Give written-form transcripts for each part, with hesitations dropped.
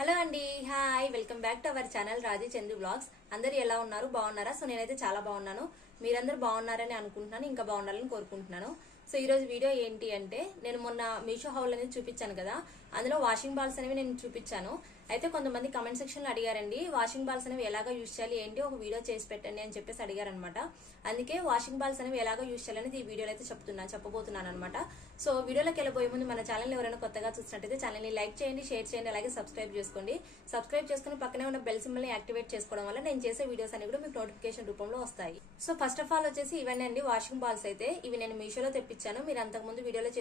Hello అండి, hi, welcome back to our channel Raji Chandu blogs. అందరు ఎలా ఉన్నారు? బాగున్నారా? సో నేనైతే చాలా బాగున్నాను. మీరందరూ బాగున్నారని అనుకుంటున్నాను, ఇంకా బాగుండాలని కోరుకుంటున్నాను. సో ఈ రోజు వీడియో ఏంటి అంటే, నేను మొన్న మీషో హౌల్ అనేది చూపించాను కదా, అందులో వాషింగ్ బాల్స్ అనేవి నేను చూపించాను. అయితే కొంతమంది కమెంట్ సెక్షన్ లో అడిగారండి, వాషింగ్ బాల్స్ అనేవి ఎలాగా యూజ్ చేయాలి ఏంటి, ఒక వీడియో చేసి పెట్టండి అని చెప్పేసి అడిగారనమాట. అందుకే వాషింగ్ బాల్స్ అనేవి ఎలాగా యూజ్ చేయాలనేది ఈ వీడియోలో అయితే చెప్పబోతున్నాను అనమాట. సో వీడియోలోకి వెళ్ళబోయే ముందు మన ఛానల్ ఎవరైనా కొత్తగా చూసినట్టయితే ఛానల్ ని లైక్ చేయండి, షేర్ చేయండి, అలాగే సబ్స్క్రైబ్ చేసుకోండి. సబ్స్క్రైబ్ చేసుకుని పక్కనే ఉన్న బెల్ సింబల్ ని యాక్టివేట్ చేసుకోవడం వల్ల నేను చేసే వీడియోస్ అన్ని కూడా మీకు నోటిఫికేషన్ రూపంలో వస్తాయి. సో ఫస్ట్ ఆఫ్ ఆల్ వచ్చేసి ఇవన్నీ అండి వాషింగ్ బాల్స్. అయితే ఇవి నేను మీషోలో తెప్పించాను. మీరు అంతకుముందు వీడియోలో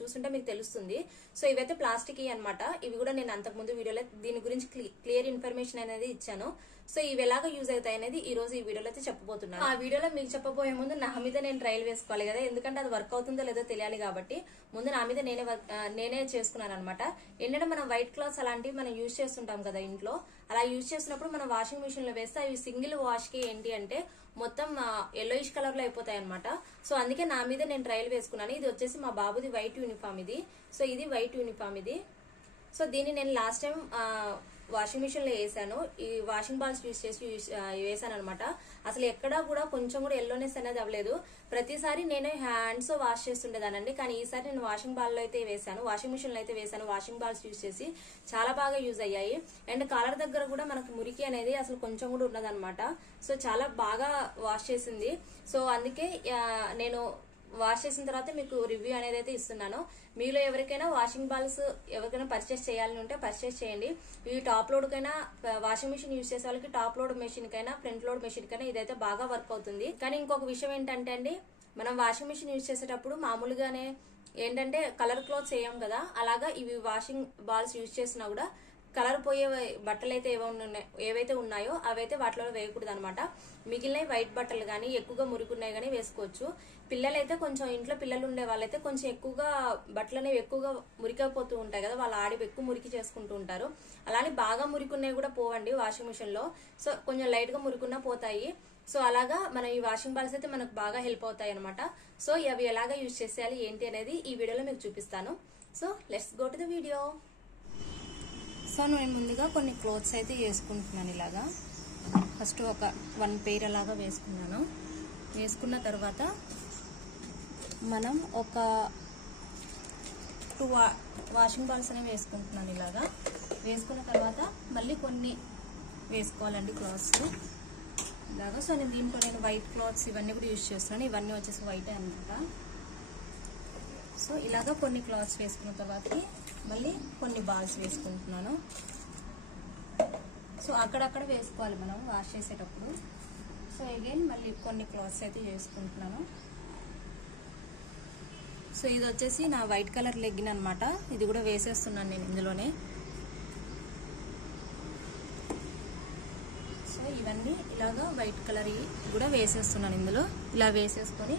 చూస్తుంటే మీకు తెలుస్తుంది. సో ఇవైతే ప్లాస్టిక్ అనమాట. ఇవి కూడా నేను అంతకుముందు వీడియోలో దీని గురించి క్లియర్ ఇన్ఫర్మేషన్ అనేది ఇచ్చాను. సో ఇవి ఎలాగా యూజ్ అవుతాయి అనేది ఈ రోజు ఈ వీడియోలో అయితే చెప్పబోతున్నాను. ఆ వీడియోలో మీకు చెప్పబోయే ముందు నా మీద నేను ట్రయల్ వేసుకోవాలి కదా, ఎందుకంటే అది వర్క్ అవుతుందో లేదో తెలియాలి కాబట్టి ముందు నా మీద నేనే చేసుకున్నాను అనమాట. ఏంటంటే మనం వైట్ క్లాత్స్ అలాంటివి మనం యూజ్ చేస్తుంటాం కదా ఇంట్లో, అలా యూజ్ చేసినప్పుడు మనం వాషింగ్ మిషన్ లో వేస్తే అవి సింగిల్ వాష్ కి ఏంటి అంటే మొత్తం ఎల్లోయిష్ కలర్ లో అయిపోతాయి అనమాట. సో అందుకే నా మీద నేను ట్రయల్ వేసుకున్నాను. ఇది వచ్చేసి మా బాబుది వైట్ యూనిఫామ్ ఇది. సో ఇది వైట్ యూనిఫామ్ ఇది. సో దీన్ని నేను లాస్ట్ టైం వాషింగ్ మిషన్ లో వేసాను. ఈ వాషింగ్ బాల్స్ యూజ్ చేసి వేసాను అనమాట. అసలు ఎక్కడా కూడా కొంచెం కూడా ఎల్లోనెస్ అనేది అవ్వలేదు. ప్రతిసారి నేనే హ్యాండ్స్ వాష్ చేస్తుండేదానండి, కానీ ఈసారి నేను వాషింగ్ బాల్ లో అయితే వేసాను, వాషింగ్ మిషన్ లో అయితే వేసాను. వాషింగ్ బాల్స్ యూజ్ చేసి చాలా బాగా యూజ్ అయ్యాయి. అండ్ కాలర్ దగ్గర కూడా మనకు మురికి అనేది అసలు కొంచెం కూడా ఉన్నదనమాట. సో చాలా బాగా వాష్ చేసింది. సో అందుకే నేను వాష్ చేసిన తర్వాత మీకు రివ్యూ అనేది అయితే ఇస్తున్నాను. మీలో ఎవరికైనా వాషింగ్ బాల్స్ ఎవరికైనా పర్చేస్ చేయాలని ఉంటే పర్చేస్ చేయండి. ఇవి టాప్ లోడ్ కైనా, వాషింగ్ మిషన్ యూజ్ చేసే వాళ్ళకి టాప్ లోడ్ మెషిన్ కైనా ఫ్రంట్ లోడ్ మెషిన్ కైనా ఇదైతే బాగా వర్క్ అవుతుంది. కానీ ఇంకొక విషయం ఏంటంటే అండి, మనం వాషింగ్ మిషన్ యూజ్ చేసేటప్పుడు మామూలుగానే ఏంటంటే కలర్ క్లాత్స్ వేయం కదా, అలాగా ఇవి వాషింగ్ బాల్స్ యూజ్ చేసినా కూడా కలర్ పోయే బట్టలు అయితే ఏవైతే ఉన్నాయో అవైతే వాటిలో వేయకూడదు అనమాట. మిగిలిన వైట్ బట్టలు కానీ ఎక్కువగా మురికున్నాయి కానీ వేసుకోవచ్చు. పిల్లలైతే కొంచెం ఇంట్లో పిల్లలు ఉండే వాళ్ళైతే కొంచెం ఎక్కువగా బట్టలు అనేవి ఎక్కువగా మురికైపోతూ ఉంటాయి కదా, వాళ్ళు ఆడి ఎక్కువ మురికి చేసుకుంటూ ఉంటారు. అలానే బాగా మురికున్నాయి కూడా పోవండి వాషింగ్ మిషన్ లో. సో కొంచెం లైట్ గా మురికున్నా పోతాయి. సో అలాగా మనం ఈ వాషింగ్ బాల్స్ అయితే మనకు బాగా హెల్ప్ అవుతాయి అనమాట. సో అవి ఎలాగా యూజ్ చేసేయాలి ఏంటి అనేది ఈ వీడియోలో మీకు చూపిస్తాను. So let's go to the video. So నేను ముందుగా కొన్ని క్లోత్స్ అయితే వేసుకుంటున్నాను. ఇలాగా ఫస్ట్ ఒక 1 పెయిర్ అలాగా వేసుకున్నాను. వేసుకున్న తర్వాత మనం ఒక 2 వాషింగ్ బాల్స్ అనేవి వేసుకుంటున్నాను. ఇలాగా వేసుకున్న తర్వాత మళ్ళీ కొన్ని వేసుకోవాలండి క్లాత్స్ ఇలాగా. సో దీంట్లో నేను వైట్ క్లాత్స్ ఇవన్నీ కూడా యూజ్ చేస్తున్నాను. ఇవన్నీ వచ్చేసి వైట్ అనమాట. సో ఇలాగా కొన్ని క్లాత్స్ వేసుకున్న తర్వాత మళ్ళీ కొన్ని బాల్స్ వేసుకుంటున్నాను. సో అక్కడక్కడ వేసుకోవాలి మనం వాష్ చేసేటప్పుడు. సో అగైన్ మళ్ళీ కొన్ని క్లాత్స్ అయితే వేసుకుంటున్నాను. సో ఇది వచ్చేసి నా వైట్ కలర్ లెగ్గిన్ అనమాట. ఇది కూడా వేసేస్తున్నాను నేను ఇందులోనే. సో ఇవన్నీ ఇలాగా వైట్ కలర్ కూడా వేసేస్తున్నాను ఇందులో. ఇలా వేసేసుకొని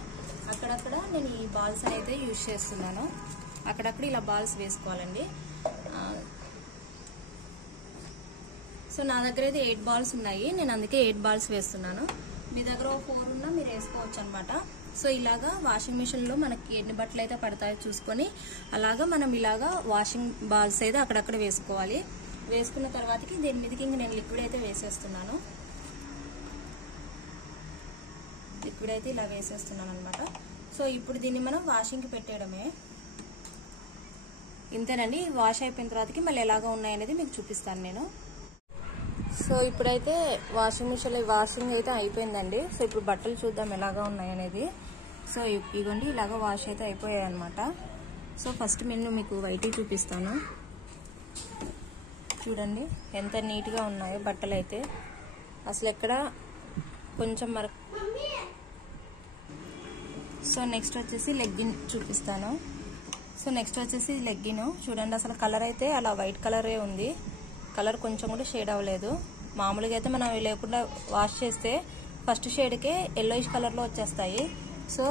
అక్కడక్కడ నేను ఈ బాల్స్ అయితే యూజ్ చేస్తున్నాను. అక్కడక్కడ ఇలా బాల్స్ వేసుకోవాలండి. సో నా దగ్గర అయితే 8 బాల్స్ ఉన్నాయి, నేను అందుకే 8 బాల్స్ వేస్తున్నాను. మీ దగ్గర 4 ఉన్నా మీరు వేసుకోవచ్చు అనమాట. సో ఇలాగా వాషింగ్ మిషన్ లో మనకి ఎన్ని బట్టలు అయితే పడతాయో చూసుకొని అలాగా మనం ఇలాగా వాషింగ్ బాల్స్ అయితే అక్కడక్కడ వేసుకోవాలి. వేసుకున్న తర్వాతకి దీని మీదకి ఇంక నేను లిక్విడ్ అయితే వేసేస్తున్నాను. లిక్విడ్ అయితే ఇలా వేసేస్తున్నాను అనమాట. సో ఇప్పుడు దీన్ని మనం వాషింగ్కి పెట్టేయడమే. ఇంతేనండి. వాష్ అయిపోయిన తర్వాతకి మళ్ళీ ఎలాగా ఉన్నాయనేది మీకు చూపిస్తాను నేను. సో ఇప్పుడైతే వాషింగ్ మిషన్లో వాషింగ్ అయితే అయిపోయిందండి. సో ఇప్పుడు బట్టలు చూద్దాం ఎలాగా ఉన్నాయనేది. సో ఇదిగోండి ఇలాగా వాష్ అయితే అయిపోయాయి అనమాట. సో ఫస్ట్ నేను మీకు వైట్ చూపిస్తాను. చూడండి ఎంత నీట్గా ఉన్నాయో బట్టలు అయితే, అసలు ఎక్కడ కొంచెం సో నెక్స్ట్ వచ్చేసి లెగ్గిన్ చూపిస్తాను. సో నెక్స్ట్ వచ్చేసి లెగ్గిన్ చూడండి, అసలు కలర్ అయితే అలా వైట్ కలరే ఉంది. కలర్ కొంచెం కూడా షేడ్ అవ్వలేదు. మామూలుగా అయితే మనం లేకుండా వాష్ చేస్తే ఫస్ట్ షేడ్కే ఎల్లోయిష్ కలర్లో వచ్చేస్తాయి. సో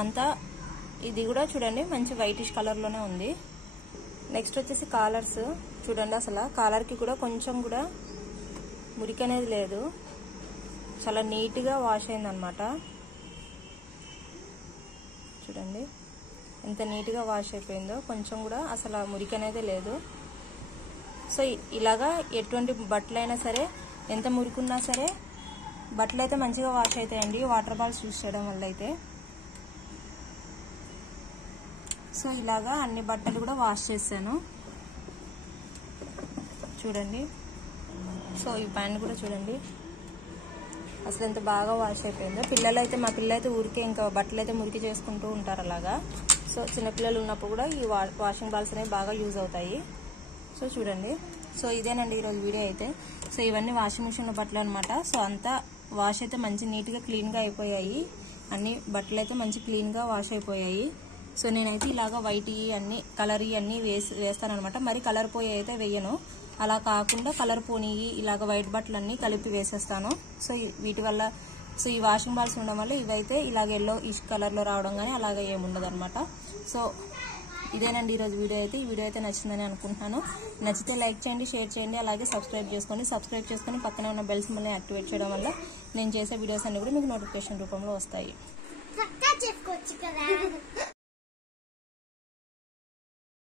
అంతా ఇది కూడా చూడండి మంచి వైటిష్ కలర్లోనే ఉంది. నెక్స్ట్ వచ్చేసి కాలర్స్ చూడండి, అసలు కాలర్కి కూడా కొంచెం కూడా మురికి అనేది లేదు. చాలా నీట్గా వాష్ అయిందనమాట. చూడండి ఎంత నీట్గా వాష్ అయిపోయిందో, కొంచెం కూడా అసలు మురికి అనేది లేదు. సో ఇలాగా ఎటువంటి బట్టలైనా సరే ఎంత మురుకున్నా సరే బట్టలు అయితే మంచిగా వాష్ అవుతాయండి వాటర్ బాల్స్ యూస్ చేయడం వల్ల అయితే. సో ఇలాగా అన్ని బట్టలు కూడా వాష్ చేశాను చూడండి. సో ఈ ప్యాంట్ కూడా చూడండి అసలు ఎంత బాగా వాష్ అయిపోయిందో. మా పిల్లలు అయితే ఊరికే ఇంకా బట్టలు అయితే మురికి చేసుకుంటూ ఉంటారు అలాగా. సో చిన్నపిల్లలు ఉన్నప్పుడు కూడా ఈ వాషింగ్ బాల్స్ అనేవి బాగా యూజ్ అవుతాయి. సో చూడండి. సో ఇదేనండి ఈరోజు వీడియో అయితే. సో ఇవన్నీ వాషింగ్ మిషన్ బట్టలు అనమాట. సో అంతా వాష్ అయితే మంచి నీట్గా క్లీన్గా అయిపోయాయి. అన్ని బట్టలు అయితే మంచి క్లీన్గా వాష్ అయిపోయాయి. సో నేనైతే ఇలాగా వైట్ అన్ని కలర్ అన్ని వేస్తాను అనమాట. మరి కలర్ పోయి అయితే వేయను, అలా కాకుండా కలర్ పోనీ ఇలాగ వైట్ బట్టలు అన్ని కలిపి వేసేస్తాను. సో వీటి వల్ల సో ఈ వాషింగ్ బాల్స్ ఉండడం వల్ల ఇవైతే ఇలాగ ఎల్లో ఇష్ కలర్లో రావడం కానీ అలాగే ఏముండదు అనమాట. సో ఇదేనండి ఈరోజు వీడియో అయితే. ఈ వీడియో అయితే నచ్చిందని అనుకుంటున్నాను. నచ్చితే లైక్ చేయండి, షేర్ చేయండి, అలాగే సబ్స్క్రైబ్ చేసుకొని పక్కనే ఉన్న బెల్ సింబల్ని యాక్టివేట్ చేయడం వల్ల నేను చేసే వీడియోస్ అన్ని కూడా మీకు నోటిఫికేషన్ రూపంలో వస్తాయి.